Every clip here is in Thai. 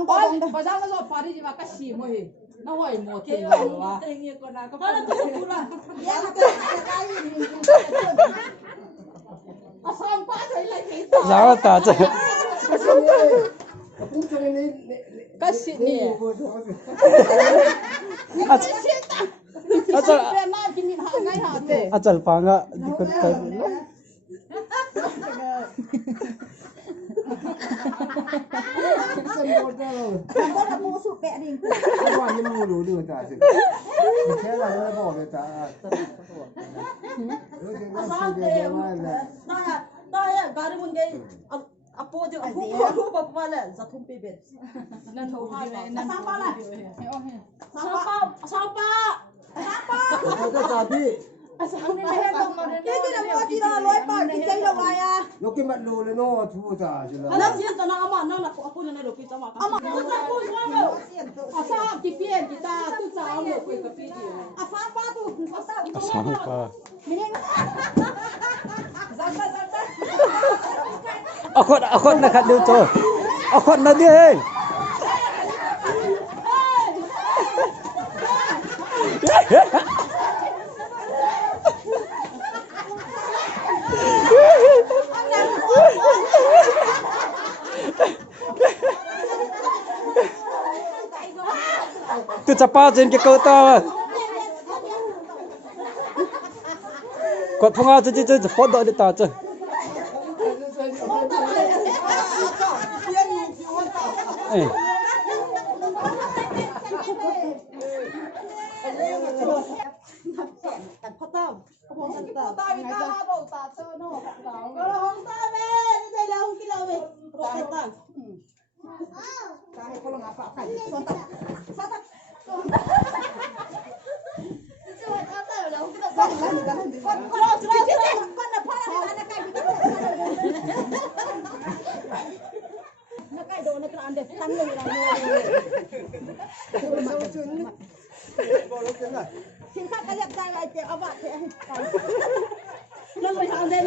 ông có đồng đâu. Bây giờ nó rồi phá đi mà cái xì mà hì. Nó hỏi một tiền rồi à. Nó là tôi cũng là. À sao ba thấy lại cái tao. Giáo ta chứ. Cái xì nè. Achal panga dikut kai. Có là mua sụp bẹ đi. Qua nhưng mua đủ được ta chứ. Thế là nó bỏ được ta. Tôi gari mun cái apo jo apo ko pa la za thum pe bet Nên thầu hai na sa pa la sa pa Cái ta đi. Cái là mua gì đó lối bảo cái chân đâu ai à. Nó cái mặt đồ lên nó thu ta chứ là. na sia ta na ama na apo na do pi ta ma ama ko sa ko wa à sao chị piên chị ta tự sao được cái cái gì À phá phá tu. Asam pa. Akot na kat dito. Akot na dia. Tu chapa trên cái câu to. Quạt phong ao chứ phốt đội đi tao chứ. Ê. Xin khách cái đẹp trai này chị ở bạn thế. nó phải thằng đây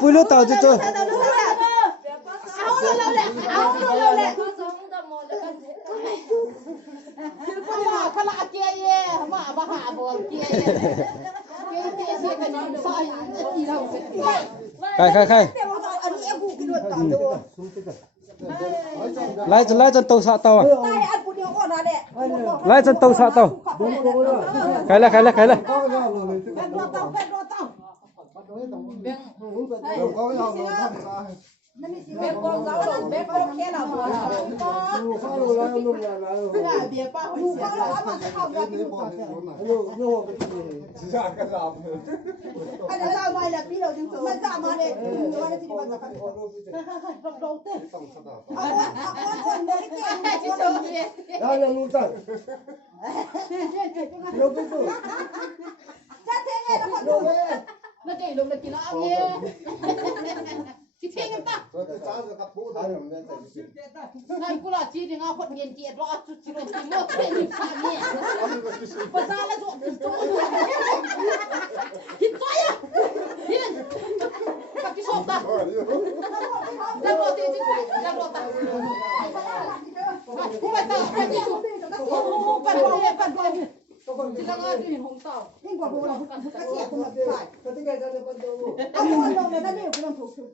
Puluh tahu tu. Khai. Lai chân tàu sạ tàu à? Lai chân tàu sạ tàu. Khai là. เบ็ดกองเราเบ็ดกองแค่เราตัวเรา ลูกข้าวเราลูกเราเรา เบียร์ป้าหอย ลูก เสีย เขาแล้วมันจะเข้าได้ที่ลูกเขาเจอ ลูกจะกระดับ อันนั้นเราไม่ละพี่เราจึงมันจะมาเลยวันที่มันจะเข้าเราเต้นเอาคนเด็กเก่ง ที่โชว์เนี่ย แล้วลูกสั่งลูกไปดู จะเท่ไงแล้วคนดู แล้วจะลงมากินแล้วเอาเนี่ยที่เท่กันปะ นั่นกูละจีนเอาคนเย็นเกียรรอจุดจีนจีนโลกเป็นข้าเนี่ยภาษาละจุดหินตัว呀หินกับที่ชอบตาแล้วรอตีจีนแล้วรอตากูไปตาไปที่กูไปด้วยจีนละก็ที่หินหงเต่า ยิ่งกว่าพวกเราก็เสียคนละฝ่ายเอาคนลงเลยนะนี่คุณต้องถูกถูก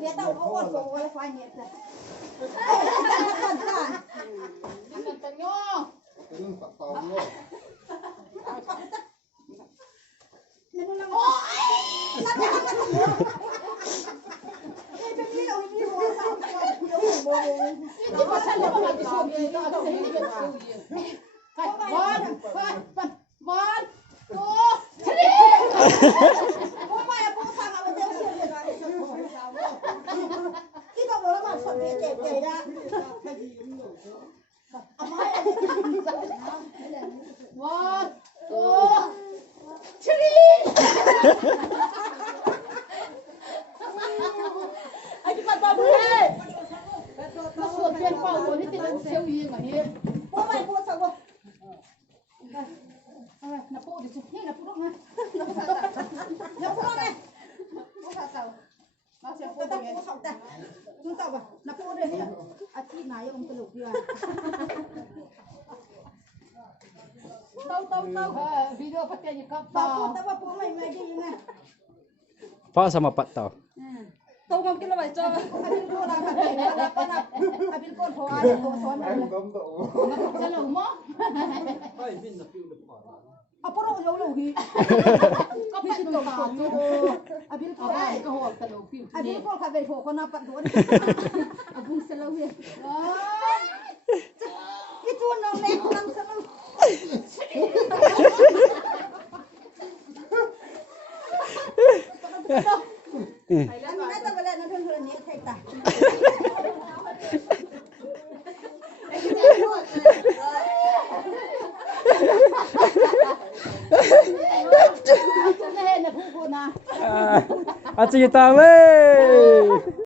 เดี๋ยวต้องเอาอ้วนลงไว้ไฟเนี่ยจ้ะคนตาย นั่นตังย่อ นี่นู่นโอ้ยนั่นจะทำกันทั้งหมดนี่เป็นนี่เรามีหัวสามคนเดี๋ยวหัวโมง ที่ว่าฉันเรียกว่าที่ชอบเย็นก็เอาที่เย็นเอาเย็นไปวันโอ้ทะเล หัวไม่เอาพวกฟังเอาไปเจ้าเสียเลยที่ต้องบอกว่าคนเจ็บใจนะเอาไม้ วันโอ้ทะเลไอ้ที่ปัดบอลเลยมาสวดเพียนเป่าตัวนี้ติดเซลล์ยิงแบบนี้ หัวไม่หัวสาว นับปูดิสุดนี่นับปูต้องนะ เดี๋ยวพวกนี้ ปูขาเต่ามาเสียปู ก็ ต ต้ ร อง ง นี้ หัวเขาแต่มึงตอบว่านักพูดเลยเนี่ยอาชีพไหนองค์ตลกดีอ่ะ เต่าวิดีโอพัฒนากับ ตอ เต่า บพูดแต่ว่าพูดไม่ได้ยังไง Pak sama Pak tau. เต่าความกินละไว้จ้า อาบิลโกนอะไรแล้วก็นับอาบิลโกนพออะไรตัวซ้อนมาเลย จะหลงมั้ง เอาพวกเราอยู่ที่ ก็ไปตรงตาจู อาบิลโก เอา น ได้ก็หอบตลกฟิว อาบิลโกนขับเป็นพวกคนนับปัดหัว อาบุ้งเซลเวีย ยี่ตัวน้องเล็กน้องสนุกอันนี้น่าจะเป็นอะไรนะเพื่อนๆนี้ใครตา จะเล่นนะผู้คนนะ Acik tahu weh.